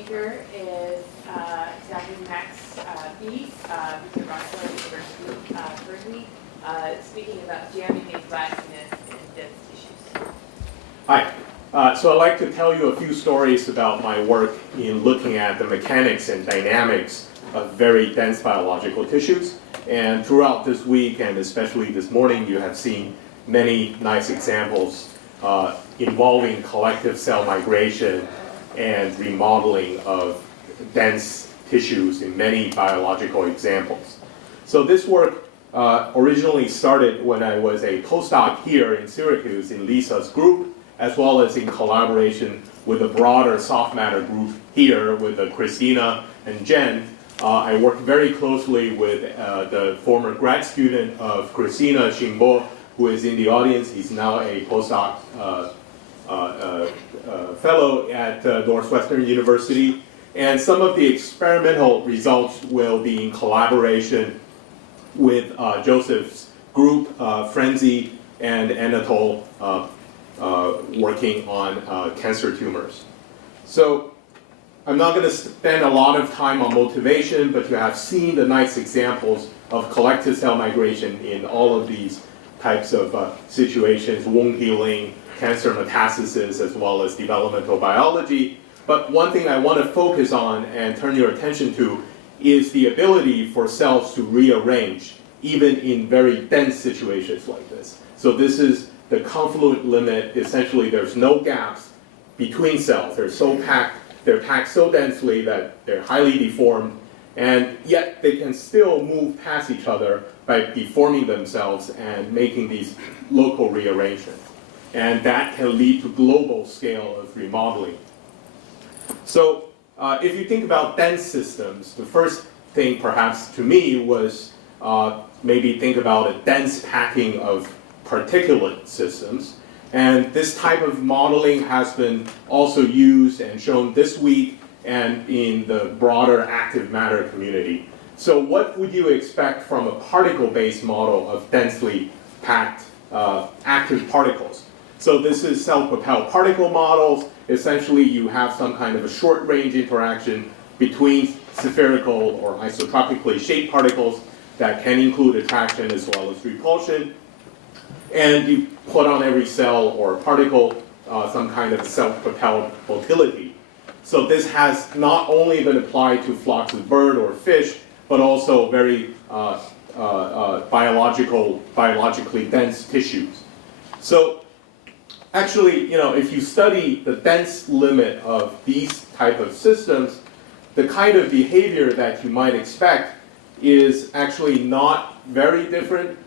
Speaker is Executive Max Bees, who's at Rockefeller University, Berkeley, speaking about jamming these waxiness in dense tissues. Hi. So I'd like to tell you a few stories about my work in looking at the mechanics and dynamics of very dense biological tissues. And throughout this week, and especially this morning, you have seen many nice examples involving collective cell migration and remodeling of dense tissues in many biological examples. So this work originally started when I was a postdoc here in Syracuse in Lisa's group, as well as in collaboration with a broader soft matter group here with Christina and Jen. I worked very closely with the former grad student of Christina, Xingbo, who is in the audience. He's now a postdoc fellow at Northwestern University. And some of the experimental results will be in collaboration with Joseph's group, Frenzy and Anatole, working on cancer tumors. So I'm not going to spend a lot of time on motivation, but you have seen the nice examples of collective cell migration in all of these types of situations, wound healing, cancer metastasis, as well as developmental biology. But one thing I want to focus on and turn your attention to is the ability for cells to rearrange, even in very dense situations like this. So this is the confluent limit. Essentially, there's no gaps between cells. They're packed so densely that they're highly deformed, and yet they can still move past each other by deforming themselves and making these local rearrangements. And that can lead to global scale of remodeling. So if you think about dense systems, the first thing perhaps to me was maybe think about a dense packing of particulate systems. And this type of modeling has been also used and shown this week and in the broader active matter community. So what would you expect from a particle-based model of densely packed active particles? So this is self-propelled particle models. Essentially, you have some kind of a short-range interaction between spherical or isotropically shaped particles that can include attraction as well as repulsion. And you put on every cell or particle some kind of self-propelled motility. So this has not only been applied to flocks of bird or fish, but also very biologically dense tissues. So actually, if you study the dense limit of these type of systems, the kind of behavior that you might expect is actually not very different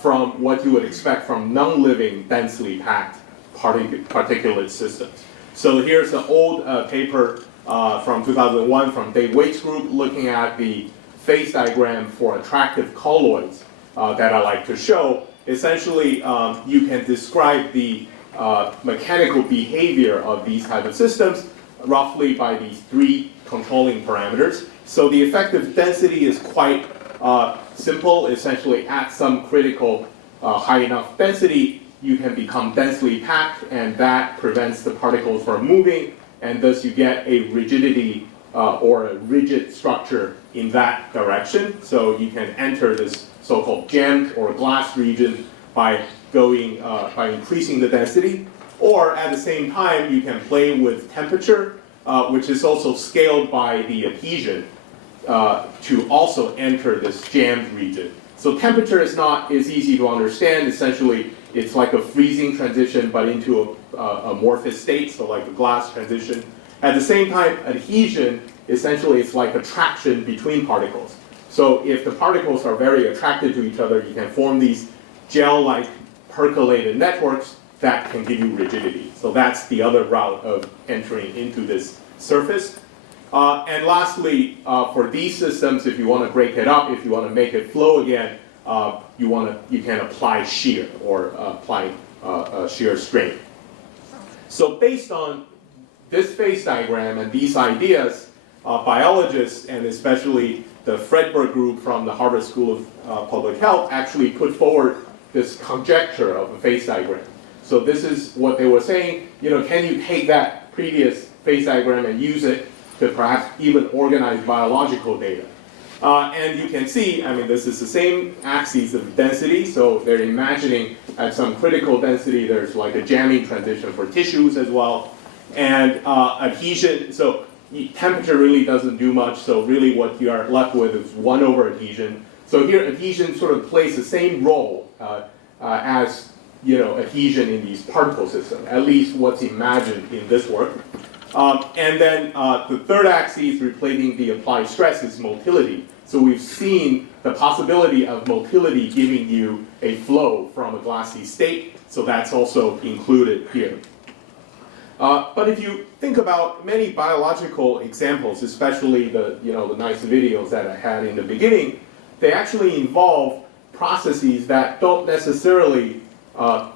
from what you would expect from non-living densely packed particulate systems. So here's an old paper from 2001 from Dave Waite's group looking at the phase diagram for attractive colloids that I like to show. Essentially, you can describe the mechanical behavior of these type of systems roughly by these three controlling parameters. So the effective density is quite simple. Essentially, at some critical high enough density, you can become densely packed, and that prevents the particles from moving, and thus you get a rigidity or a rigid structure in that direction. So you can enter this so-called jammed or glass region by increasing the density, or at the same time you can play with temperature, which is also scaled by the adhesion to also enter this jammed region. So temperature is easy to understand. Essentially, it's like a freezing transition, but into a amorphous state, so like a glass transition. At the same time, adhesion, essentially, it's like attraction between particles. So if the particles are very attracted to each other, you can form these gel-like percolated networks that can give you rigidity. So that's the other route of entering into this surface. And lastly, for these systems, if you want to break it up, if you want to make it flow again, you can apply shear or apply shear strain. So based on this phase diagram and these ideas, biologists and especially the Fredberg group from the Harvard School of Public Health actually put forward this conjecture of a phase diagram. So this is what they were saying, can you take that previous phase diagram and use it to perhaps even organize biological data. And you can see, I mean, this is the same axis of density, so they're imagining at some critical density there's like a jamming transition for tissues as well. And adhesion, so temperature really doesn't do much, so really what you are left with is 1 over adhesion. So here adhesion sort of plays the same role as adhesion in these particle systems, at least what's imagined in this work. And then the third axis replacing the applied stress is motility. So we've seen the possibility of motility giving you a flow from a glassy state, so that's also included here. But if you think about many biological examples, especially the nice videos that I had in the beginning, they actually involve processes that don't necessarily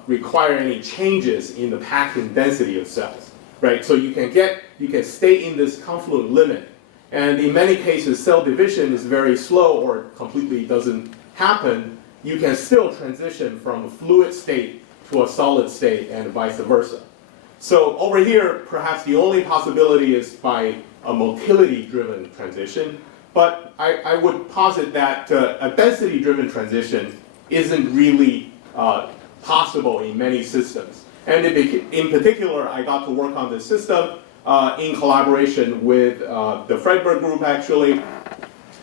require any changes in the packing density of cells, right? So you can stay in this confluent limit, and in many cases cell division is very slow or completely doesn't happen. You can still transition from a fluid state to a solid state and vice versa. So over here, perhaps the only possibility is by a motility-driven transition, but I would posit that a density-driven transition isn't really possible in many systems. And in particular, I got to work on this system in collaboration with the Fredberg group, actually,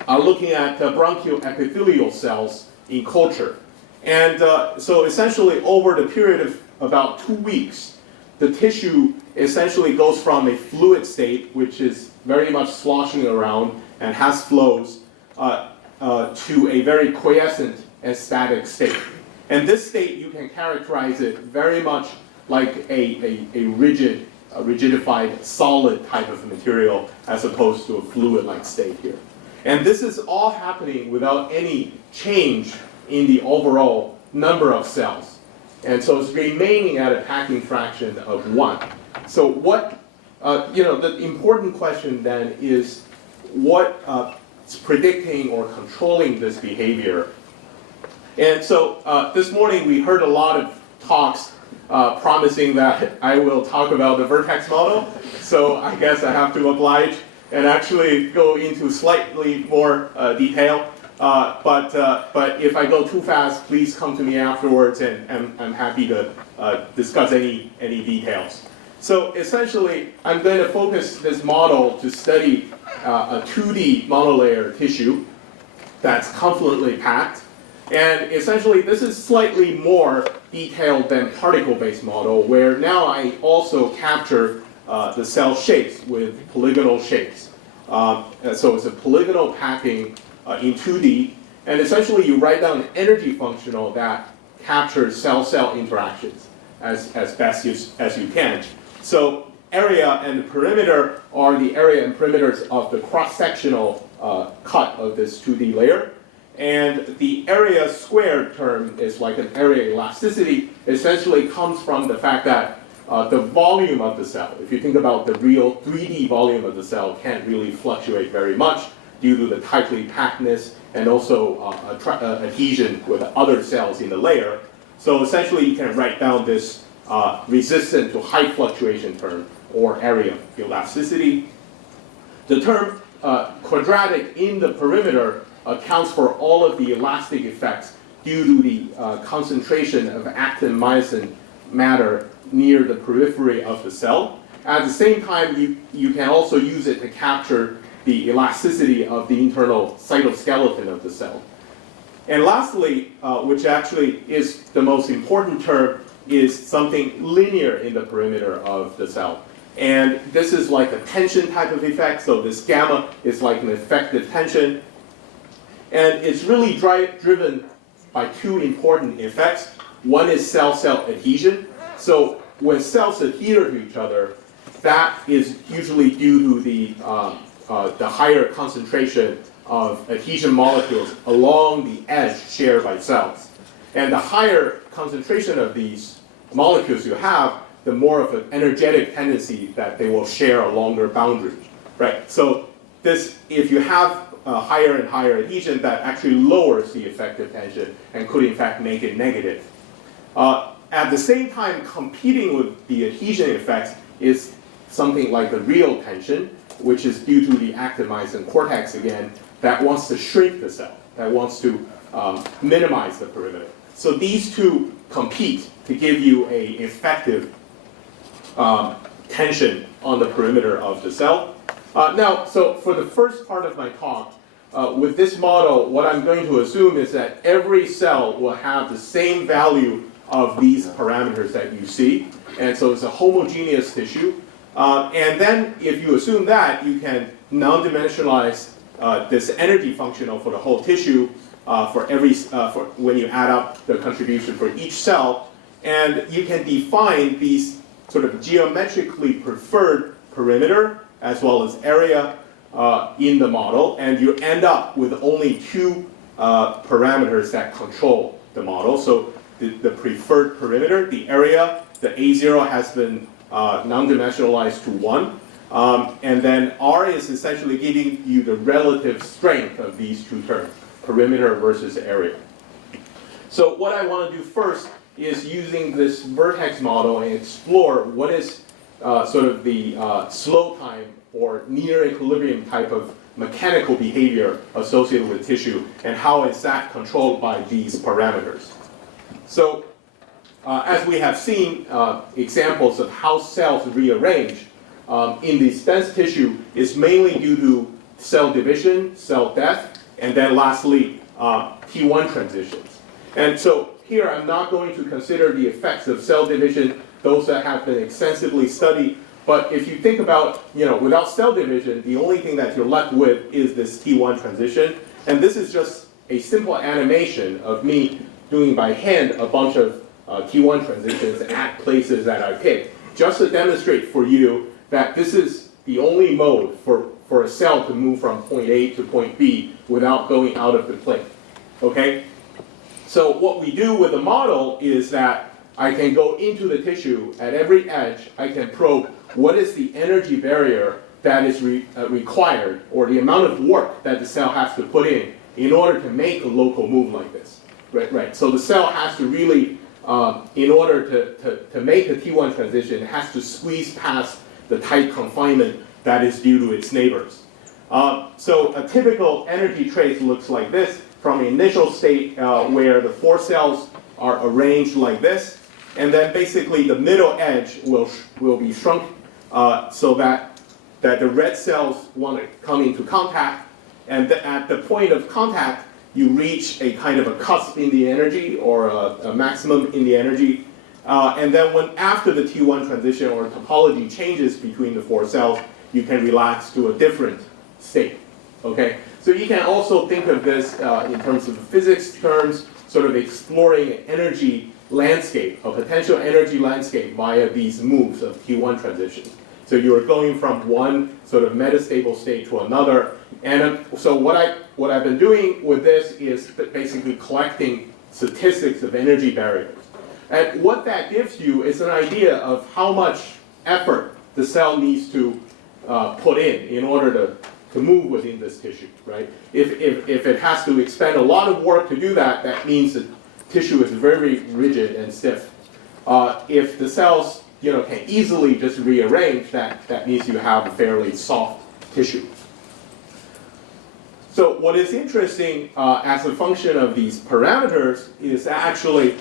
looking at bronchial epithelial cells in culture. And so essentially, over the period of about 2 weeks, the tissue essentially goes from a fluid state, which is very much sloshing around and has flows, to a very quiescent and static state. And this state, you can characterize it very much like a rigidified solid type of material as opposed to a fluid-like state here. And this is all happening without any change in the overall number of cells. And so it's remaining at a packing fraction of 1. So what, the important question then is what's predicting or controlling this behavior? And so this morning we heard a lot of talks promising that I will talk about the vertex model. So I guess I have to oblige and actually go into slightly more detail. But if I go too fast, please come to me afterwards, and I'm happy to discuss any details. So essentially, I'm going to focus this model to study a 2D monolayer tissue that's confluently packed. And essentially, this is slightly more detailed than particle-based model, where now I also capture the cell shapes with polygonal shapes. So it's a polygonal packing in 2D, and essentially you write down an energy functional that captures cell-cell interactions as best as you can. So area and perimeter are the area and perimeters of the cross-sectional cut of this 2D layer. And the area squared term is like an area elasticity, essentially comes from the fact that the volume of the cell, if you think about the real 3D volume of the cell, can't really fluctuate very much due to the tightly packedness and also adhesion with other cells in the layer. So essentially you can write down this resistant to height fluctuation term, or area elasticity. The term quadratic in the perimeter accounts for all of the elastic effects due to the concentration of actin myosin matter near the periphery of the cell. At the same time, you can also use it to capture the elasticity of the internal cytoskeleton of the cell. And lastly, which actually is the most important term, is something linear in the perimeter of the cell. And this is like a tension type of effect, so this gamma is like an effective tension. And it's really driven by two important effects. One is cell-cell adhesion. So when cells adhere to each other, that is usually due to the higher concentration of adhesion molecules along the edge shared by cells. And the higher concentration of these molecules you have, the more of an energetic tendency that they will share a longer boundary, right? So this, if you have a higher and higher adhesion, that actually lowers the effective tension and could in fact make it negative. At the same time, competing with the adhesion effects is something like a real tension, which is due to the actin myosin cortex again, that wants to shrink the cell, that wants to minimize the perimeter. So these two compete to give you a effective tension on the perimeter of the cell. Now, so for the first part of my talk, with this model, what I'm going to assume is that every cell will have the same value of these parameters that you see. And so it's a homogeneous tissue. And then if you assume that, you can non-dimensionalize this energy functional for the whole tissue for when you add up the contribution for each cell. And you can define these sort of geometrically preferred perimeter as well as area in the model, and you end up with only two parameters that control the model. So the preferred perimeter, the area, the A0 has been non-dimensionalized to 1. And then R is essentially giving you the relative strength of these two terms, perimeter versus area. So what I want to do first is using this vertex model and explore what is sort of the slow time or near equilibrium type of mechanical behavior associated with tissue, and how is that controlled by these parameters. So as we have seen, examples of how cells rearrange in this dense tissue is mainly due to cell division, cell death, and then lastly, T1 transitions. And so here I'm not going to consider the effects of cell division, those that have been extensively studied. But if you think about, without cell division, the only thing that you're left with is this T1 transition. And this is just a simple animation of me doing by hand a bunch of T1 transitions at places that I picked, just to demonstrate for you that this is the only mode for a cell to move from point A to point B without going out of the plane. Okay? So what we do with the model is that I can go into the tissue at every edge. I can probe what is the energy barrier that is required, or the amount of work that the cell has to put in order to make a local move like this. Right. So the cell has to really, in order to make the T1 transition, it has to squeeze past the tight confinement that is due to its neighbors. So a typical energy trace looks like this, from an initial state where the 4 cells are arranged like this, and then basically the middle edge will be shrunk so that the red cells want to come into contact, and at the point of contact, you reach a kind of a cusp in the energy, or a maximum in the energy. And then after the T1 transition or topology changes between the 4 cells, you can relax to a different state. Okay? So you can also think of this in terms of physics terms, sort of exploring energy landscape, a potential energy landscape via these moves of T1 transitions. So you're going from one sort of metastable state to another. And so what I've been doing with this is basically collecting statistics of energy barriers. And what that gives you is an idea of how much effort the cell needs to put in order to move within this tissue, right? If it has to expend a lot of work to do that, that means the tissue is very rigid and stiff. If the cells can easily just rearrange, that means you have a fairly soft tissue. So what is interesting as a function of these parameters is actually,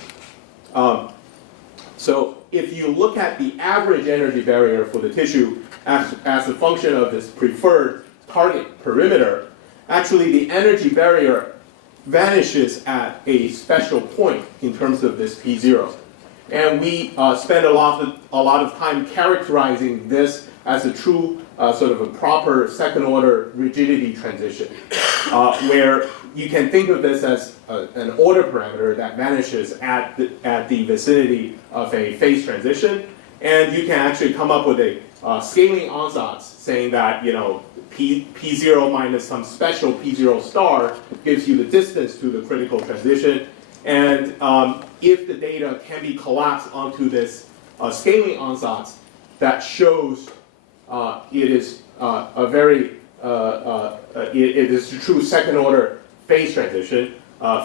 so if you look at the average energy barrier for the tissue as a function of this preferred target perimeter, actually the energy barrier vanishes at a special point in terms of this P0. And we spend a lot of time characterizing this as a true sort of a proper second order rigidity transition, where you can think of this as an order parameter that vanishes at the vicinity of a phase transition. And you can actually come up with a scaling ansatz saying that P0 minus some special P0 star gives you the distance to the critical transition. And if the data can be collapsed onto this scaling ansatz, that shows it is a very it is a true second order phase transition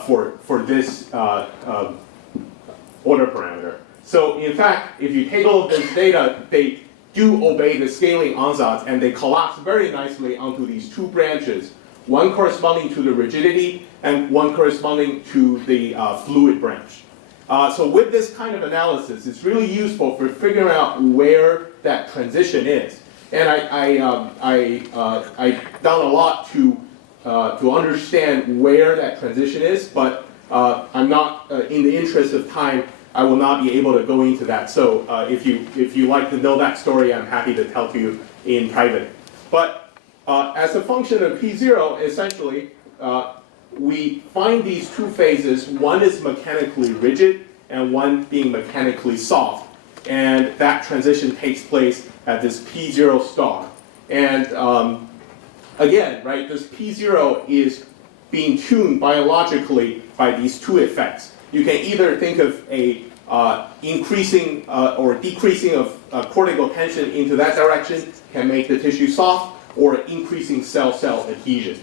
for this order parameter. So in fact, if you take all of this data, do obey the scaling ansatz, and they collapse very nicely onto these two branches, one corresponding to the rigidity and one corresponding to the fluid branch. So with this kind of analysis, it's really useful for figuring out where that transition is. And I've done a lot to understand where that transition is, but I'm not, in the interest of time, I will not be able to go into that. So if you like to know that story, I'm happy to tell to you in private. But as a function of P0, essentially, we find these two phases. One is mechanically rigid and one being mechanically soft. And that transition takes place at this P0 star. And again, right, this P0 is being tuned biologically by these two effects. You can either think of a increasing or decreasing of cortical tension into that direction can make the tissue soft, or increasing cell-cell adhesion.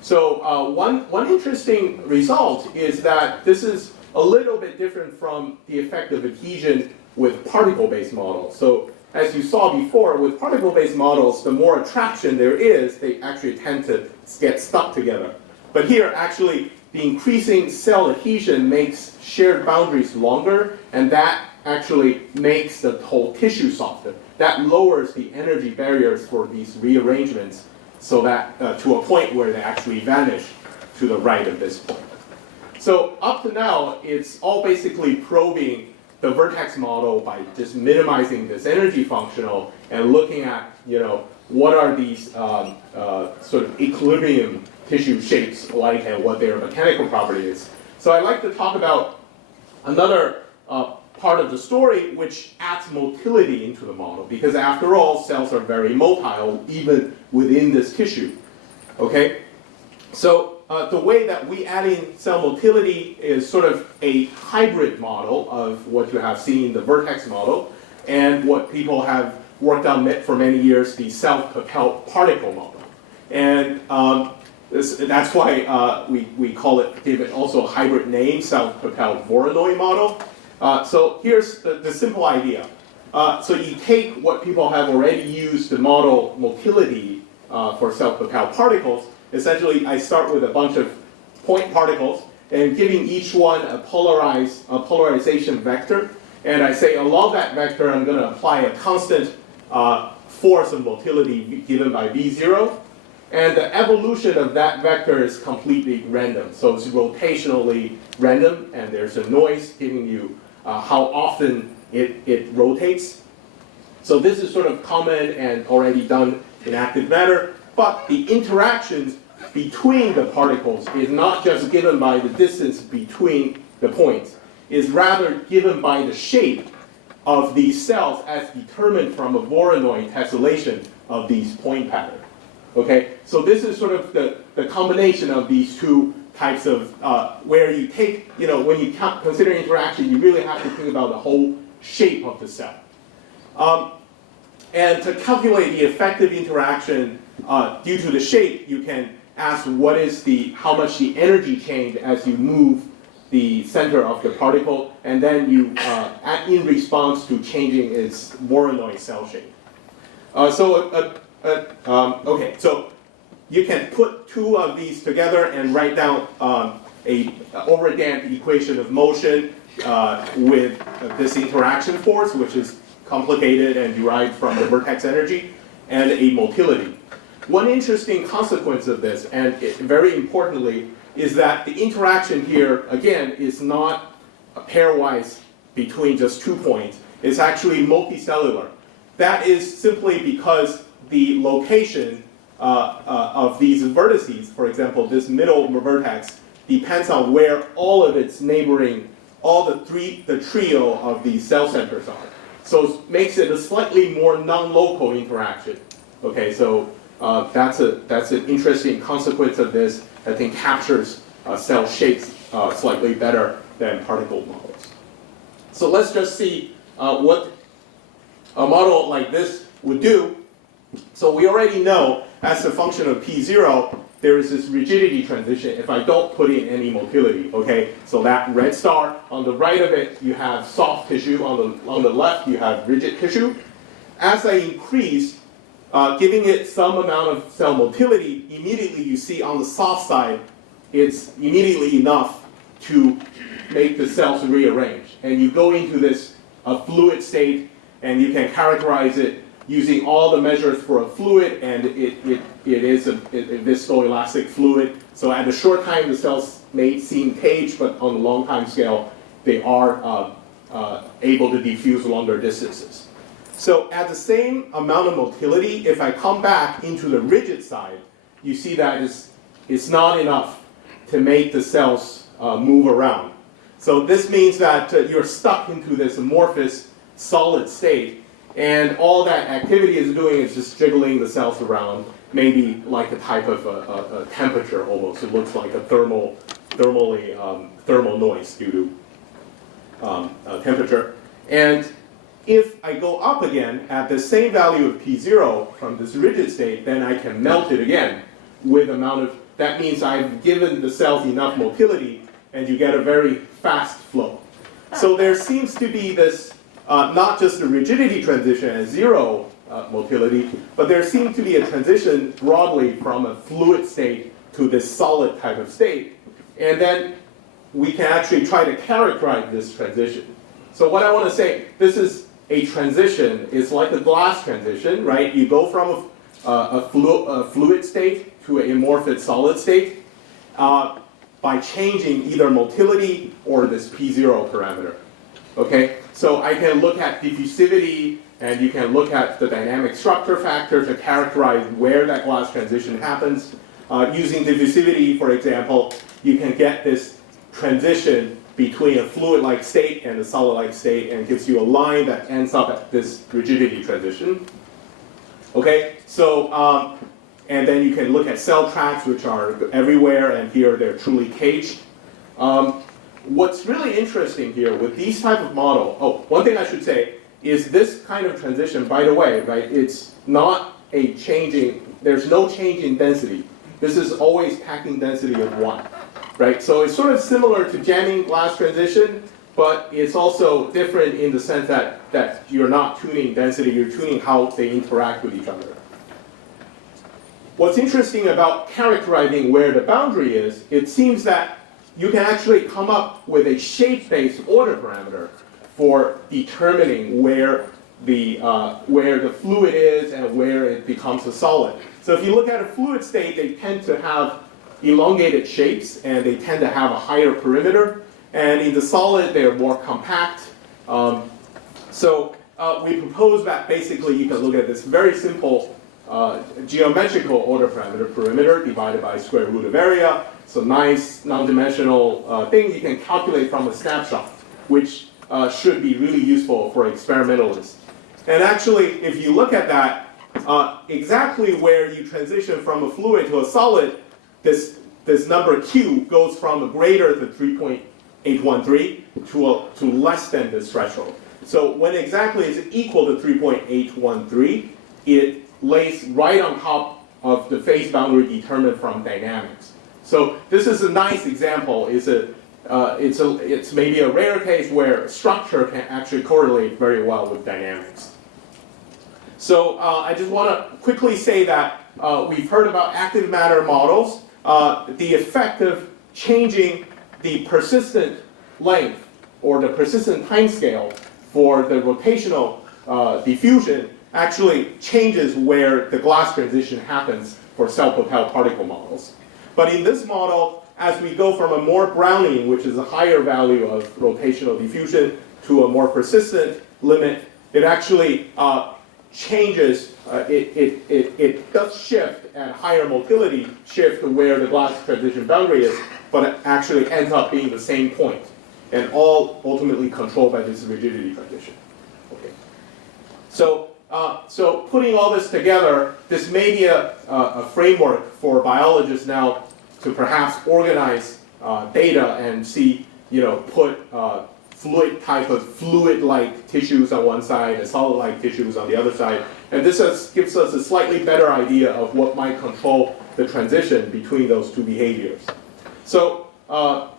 So one interesting result is that this is a little bit different from the effect of adhesion with particle-based models. So as you saw before, with particle-based models, the more attraction there is, they actually tend to get stuck together. But here, actually, the increasing cell adhesion makes shared boundaries longer, and that actually makes the whole tissue softer. That lowers the energy barriers for these rearrangements so that to a point where they actually vanish to the right of this point. So up to now, it's all basically probing the vertex model by just minimizing this energy functional and looking at, what are these sort of equilibrium tissue shapes like and what their mechanical property is. So I'd like to talk about another part of the story which adds motility into the model, because after all, cells are very motile even within this tissue. Okay? So the way that we add in cell motility is sort of a hybrid model of what you have seen in the vertex model and what people have worked on for many years, the self-propelled particle model. And that's why we call it, give it also a hybrid name, self-propelled Voronoi model. So here's the simple idea. So you take what people have already used to model motility for self-propelled particles. Essentially, I start with a bunch of point particles and giving each one a polarization vector. And I say along that vector, I'm going to apply a constant force of motility given by V0. And the evolution of that vector is completely random. So it's rotationally random, and there's a noise giving you how often it rotates. So this is sort of common and already done in active matter. But the interactions between the particles is not just given by the distance between the points, is rather given by the shape of these cells as determined from a Voronoi tessellation of these point patterns. Okay, so this is sort of the combination of these two types of, where you take, when you consider interaction, you really have to think about the whole shape of the cell. And to calculate the effective interaction due to the shape, you can ask how much the energy change as you move the center of the particle, and then you, in response to changing its Voronoi cell shape. Okay, so you can put two of these together and write down a overdamped equation of motion with this interaction force, which is complicated and derived from the vertex energy, and a motility. One interesting consequence of this, and very importantly, is that the interaction here, again, is not pairwise between just 2 points. It's actually multicellular. That is simply because the location of these vertices, for example, this middle vertex, depends on where all of its neighboring, the trio of these cell centers are. So it makes it a slightly more non-local interaction. Okay, so that's an interesting consequence of this. I think captures cell shapes slightly better than particle models. So let's just see what a model like this would do. So we already know, as a function of P0, there is this rigidity transition if I don't put in any motility, okay? So that red star, on the right of it, you have soft tissue. On the left, you have rigid tissue. as I increase, giving it some amount of cell motility, immediately you see on the soft side, it's immediately enough to make the cells rearrange. And you go into this fluid state, and you can characterize it using all the measures for a fluid, and it is a viscoelastic fluid. So at a short time, the cells may seem caged, but on the long time scale, they are able to diffuse longer distances. So at the same amount of motility, if I come back into the rigid side, you see that it's not enough to make the cells move around. So this means that you're stuck into this amorphous solid state, and all that activity is doing is just jiggling the cells around, maybe like a type of a temperature almost. It looks like a thermal noise due to temperature. And if I go up again at the same value of P0 from this rigid state, then I can melt it again with amount of, that means I've given the cells enough motility, and you get a very fast flow. So there seems to be this, not just the rigidity transition at zero motility, but there seems to be a transition broadly from a fluid state to this solid type of state. And then we can actually try to characterize this transition. So what I want to say, this is a transition. It's like a glass transition, right? You go from a fluid state to an amorphous solid state by changing either motility or this P0 parameter. Okay, so I can look at diffusivity, and you can look at the dynamic structure factor to characterize where that glass transition happens. Using diffusivity, for example, you can get this transition between a fluid-like state and a solid-like state, and gives you a line that ends up at this rigidity transition. Okay, so and then you can look at cell tracks, which are everywhere, and here they're truly caged. What's really interesting here with these type of model, one thing I should say is this kind of transition, by the way, right, it's not a changing, there's no change in density. This is always packing density of 1, right? So it's sort of similar to jamming glass transition, but it's also different in the sense that you're not tuning density, you're tuning how they interact with each other. What's interesting about characterizing where the boundary is, it seems that you can actually come up with a shape-based order parameter for determining where the fluid is and where it becomes a solid. So if you look at a fluid state, they tend to have elongated shapes, and they tend to have a higher perimeter. And in the solid, they're more compact. So we propose that basically you can look at this very simple geometrical order parameter, perimeter divided by square root of area. So nice non-dimensional thing you can calculate from a snapshot, which should be really useful for experimentalists. And actually, if you look at that, exactly where you transition from a fluid to a solid, this number Q goes from a greater than 3.813 to less than this threshold. So when exactly is equal to 3.813, it lays right on top of the phase boundary determined from dynamics. So this is a nice example. It's maybe a rare case where structure can actually correlate very well with dynamics. So I just want to quickly say that we've heard about active matter models. The effect of changing the persistent length or the persistent time scale for the rotational diffusion actually changes where the glass transition happens for cell-propelled particle models. But in this model, as we go from a more Brownian, which is a higher value of rotational diffusion, to a more persistent limit, it actually changes, it does shift at higher motility, shift to where the glass transition boundary is, but it actually ends up being the same point, and all ultimately controlled by this rigidity transition. Okay. So putting all this together, this may be a framework for biologists now to perhaps organize data and see, put fluid-like tissues on one side and solid-like tissues on the other side. And this gives us a slightly better idea of what might control the transition between those two behaviors. So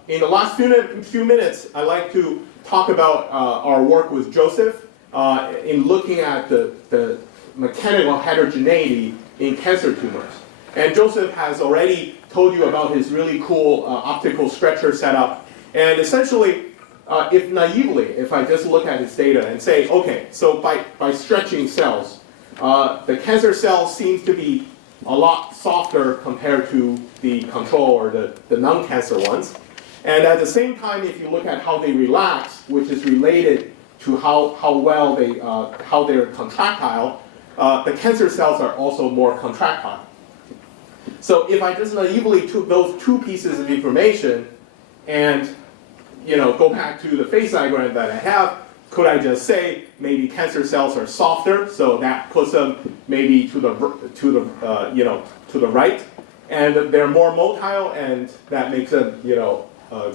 in the last few minutes, I'd like to talk about our work with Joseph. in looking at the mechanical heterogeneity in cancer tumors. And Joseph has already told you about his really cool optical stretcher setup. And essentially, if I just look at his data and say, okay, so by stretching cells, the cancer cells seems to be a lot softer compared to the control or the non-cancer ones. And at the same time, if you look at how they relax, which is related to how well how they're contractile, the cancer cells are also more contractile. So if I just naively took those two pieces of information and go back to the phase diagram that I have, could I just say maybe cancer cells are softer, so that puts them maybe to the right, and they're more motile, and that makes them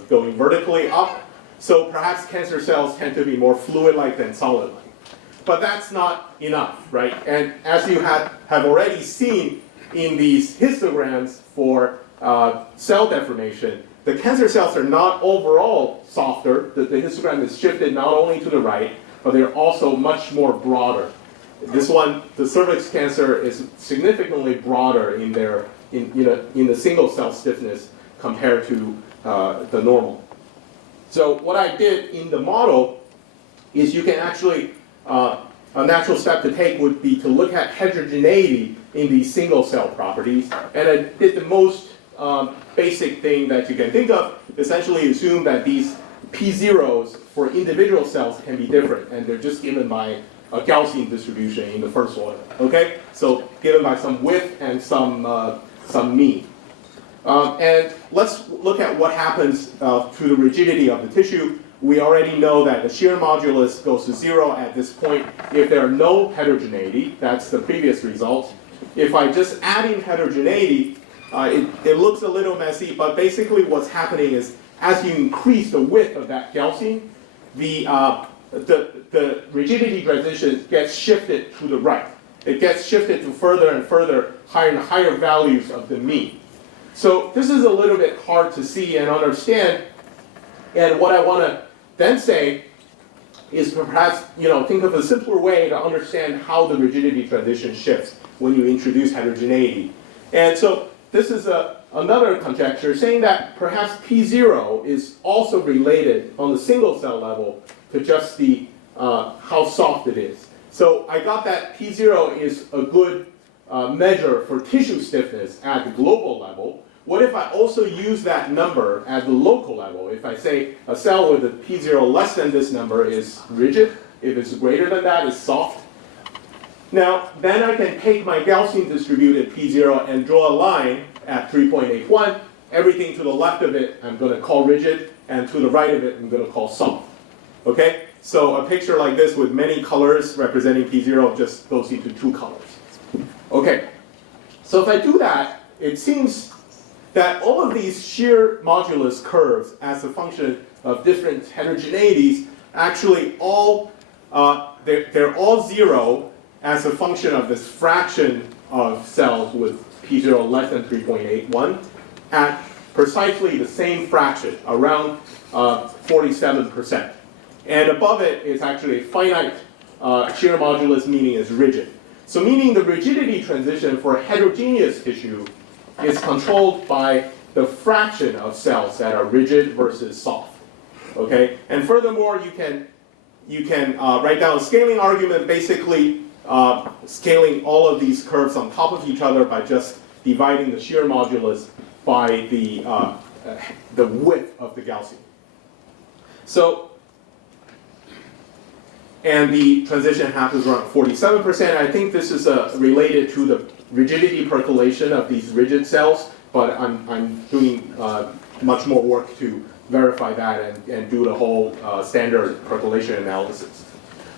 going vertically up. So perhaps cancer cells tend to be more fluid-like than solid-like. But that's not enough, right? And as you have already seen in these histograms for cell deformation, the cancer cells are not overall softer. The histogram is shifted not only to the right, but they're also much more broader. This one, the cervix cancer, is significantly broader in the single cell stiffness compared to the normal. So what I did in the model is you can actually, a natural step to take would be to look at heterogeneity in these single cell properties. And I did the most basic thing that you can think of, essentially assume that these P0s for individual cells can be different, and they're just given by a Gaussian distribution in the first order, okay? So given by some width and some mean. And let's look at what happens to the rigidity of the tissue. We already know that the shear modulus goes to 0 at this point if there are no heterogeneity. That's the previous result. If I just add in heterogeneity, it looks a little messy, but basically what's happening is as you increase the width of that Gaussian, the rigidity transition gets shifted to the right. It gets shifted to further and further, higher and higher values of the mean. So this is a little bit hard to see and understand. And what I want to then say is perhaps think of a simpler way to understand how the rigidity transition shifts when you introduce heterogeneity. And so this is another conjecture saying that perhaps P0 is also related on the single cell level to just the how soft it is. So I got that P0 is a good measure for tissue stiffness at the global level. What if I also use that number at the local level? If I say a cell with a P0 less than this number is rigid, if it's greater than that, it's soft. Now, then I can take my Gaussian distributed P0 and draw a line at 3.81. Everything to the left of it I'm going to call rigid, and to the right of it I'm going to call soft. Okay? So a picture like this with many colors representing P0 just goes into two colors. Okay, so if I do that, it seems that all of these shear modulus curves as a function of different heterogeneities actually all, they're all 0 as a function of this fraction of cells with P0 less than 3.81 at precisely the same fraction, around 47%. And above it is actually a finite shear modulus, meaning it's rigid. So meaning the rigidity transition for heterogeneous tissue is controlled by the fraction of cells that are rigid versus soft. Okay? And furthermore, you can write down a scaling argument, basically scaling all of these curves on top of each other by just dividing the shear modulus by the width of the Gaussian. So, and the transition happens around 47%. I think this is related to the rigidity percolation of these rigid cells, but I'm doing much more work to verify that and do the whole standard percolation analysis.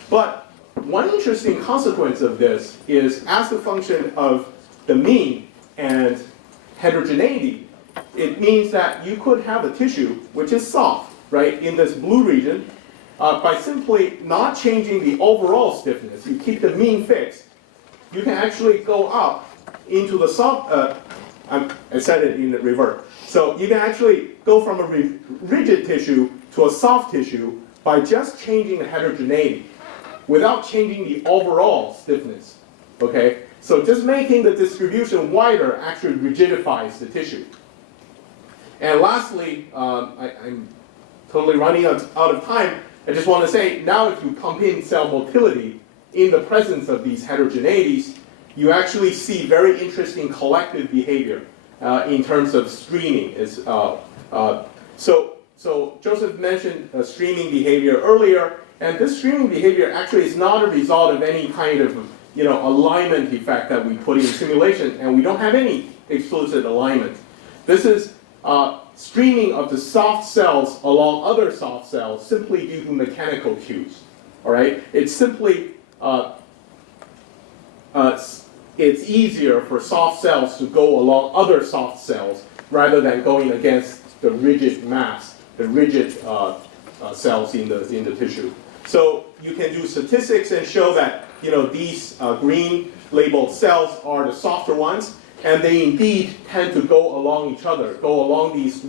But one interesting consequence of this is as a function of the mean and heterogeneity, it means that you could have a tissue which is soft, right, in this blue region, by simply not changing the overall stiffness. You keep the mean fixed, you can actually go up into the soft, I said it in the reverse. So you can actually go from a rigid tissue to a soft tissue by just changing the heterogeneity. without changing the overall stiffness. Okay? So just making the distribution wider actually rigidifies the tissue. And lastly, I'm totally running out of time. I just want to say, now if you pump in cell motility in the presence of these heterogeneities, you actually see very interesting collective behavior in terms of streaming. So Joseph mentioned streaming behavior earlier, and this streaming behavior actually is not a result of any kind of alignment effect that we put in simulation, and we don't have any explicit alignment. This is streaming of the soft cells along other soft cells simply due to mechanical cues. All right, it's simply it's easier for soft cells to go along other soft cells rather than going against the rigid mass, the rigid cells in the tissue. So you can do statistics and show that these green labeled cells are the softer ones, and they indeed tend to go along each other, go along these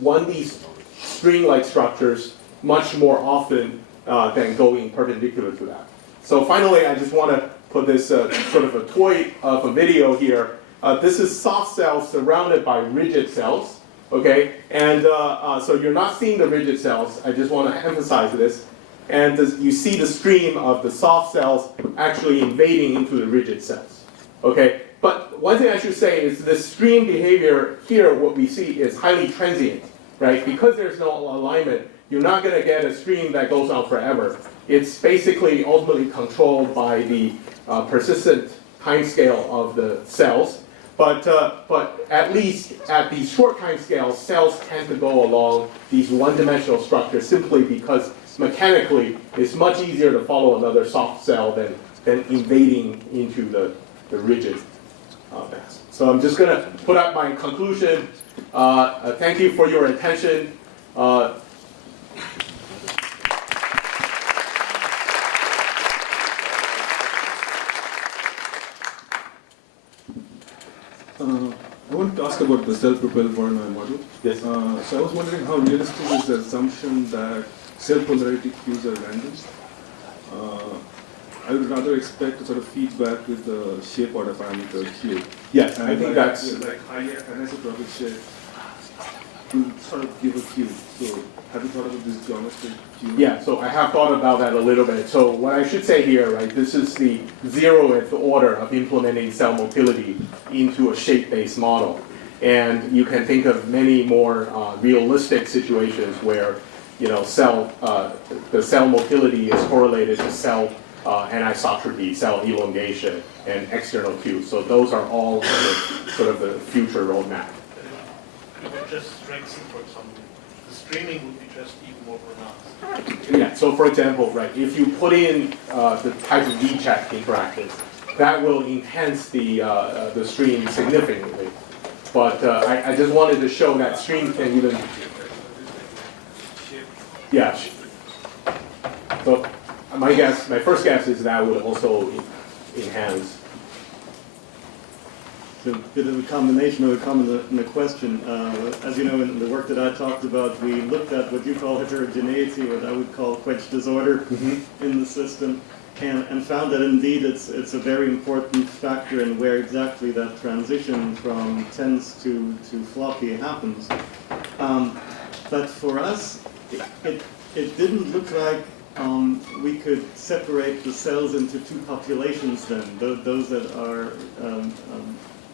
string-like structures much more often than going perpendicular to that. So finally, I just want to put this sort of a toy of a video here. This is soft cells surrounded by rigid cells, okay? And so you're not seeing the rigid cells. I just want to emphasize this. And you see the stream of the soft cells actually invading into the rigid cells, okay? But one thing I should say is this stream behavior here, what we see is highly transient, right? Because there's no alignment, you're not going to get a stream that goes on forever. It's basically ultimately controlled by the persistent timescale of the cells. But at least at these short time scales, cells tend to go along these one-dimensional structures simply because mechanically it's much easier to follow another soft cell than invading into the rigid mass. So I'm just going to put up my conclusion. Thank you for your attention. I wanted to ask about the self-propelled Voronoi model. Yes. So I was wondering how realistic is the assumption that cell polarity cues are random? I would rather expect a sort of feedback with the shape order parameter Q. Yes, I think that's like highly anisotropic shape to sort of give a cue. So have you thought about this geometric cue? Yeah, so I have thought about that a little bit. So what I should say here, right, this is the 0th order of implementing cell motility into a shape-based model. And you can think of many more realistic situations where the cell motility is correlated to cell anisotropy, cell elongation, and external cues. So those are all sort of the future roadmap. You would just strengthen, for example, the streaming would be just even more pronounced. Yeah, so for example, right, if you put in the type of V-check interactions, that will enhance the stream significantly. But I just wanted to show that stream can even, yeah. So my first guess is that would also enhance. So a bit of a combination of a comment and a question. As you know, in the work that I talked about, we looked at what you call heterogeneity, what I would call quench disorder in the system, and found that indeed it's a very important factor in where exactly that transition from tense to floppy happens. But for us, it didn't look like we could separate the cells into two populations then, those that are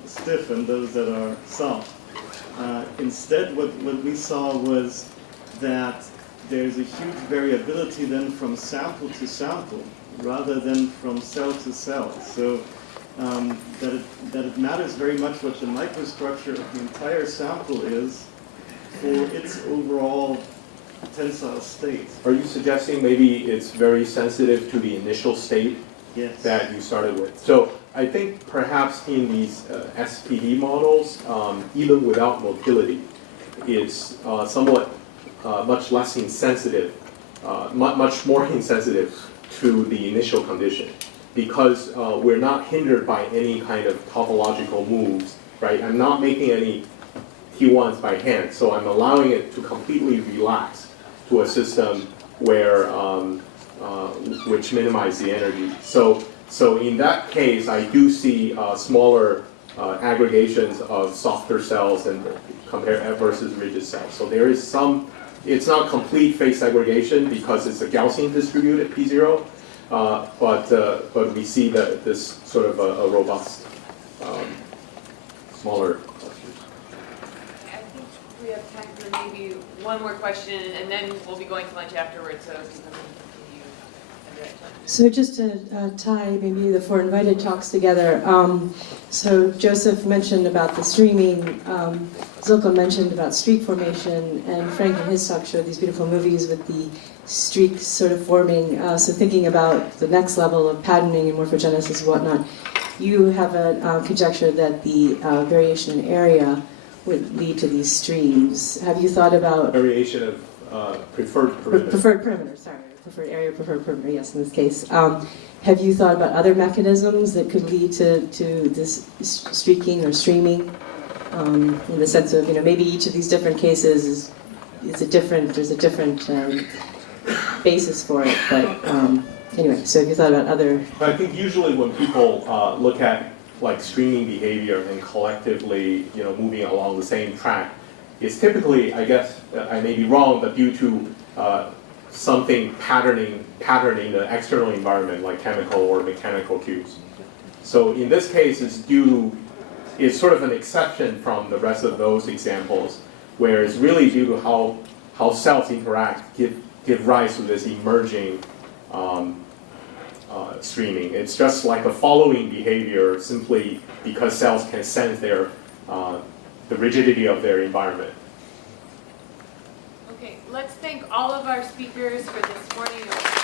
stiff and those that are soft. Instead, what we saw was that there's a huge variability then from sample to sample, rather than from cell to cell. So that it matters very much what the microstructure of the entire sample is for its overall tensile state. Are you suggesting maybe it's very sensitive to the initial state Yes. that you started with? So I think perhaps in these SPD models, even without motility, it's somewhat much less insensitive, much more insensitive to the initial condition, because we're not hindered by any kind of topological moves, right? I'm not making any T1s by hand, so I'm allowing it to completely relax to a system where which minimize the energy. So in that case, I do see smaller aggregations of softer cells and versus rigid cells. So there is some, it's not complete phase segregation because it's a Gaussian distributed P0, but we see that this sort of a robust, smaller clusters. I think we have time for maybe one more question, and then we'll be going to lunch afterwards, so if you can continue at that time. So just to tie maybe the four invited talks together, so Joseph mentioned about the streaming, Zilko mentioned about streak formation, and Frank in his talk showed these beautiful movies with the streaks sort of forming. So thinking about the next level of patterning and morphogenesis and whatnot, you have a conjecture that the variation in area would lead to these streams. Have you thought about Variation of preferred perimeter. preferred perimeter, sorry, preferred area, preferred perimeter, yes, in this case. Have you thought about other mechanisms that could lead to this streaking or streaming? In the sense of, maybe each of these different cases there's a different basis for it, but anyway, so have you thought about other? I think usually when people look at like streaming behavior and collectively, moving along the same track, it's typically, I guess, I may be wrong, but due to something patterning the external environment, like chemical or mechanical cues. So in this case, it's sort of an exception from the rest of those examples, where it's really due to how cells interact, give rise to this emerging streaming. It's just like a following behavior simply because cells can sense the rigidity of their environment. Okay, let's thank all of our speakers for this morning.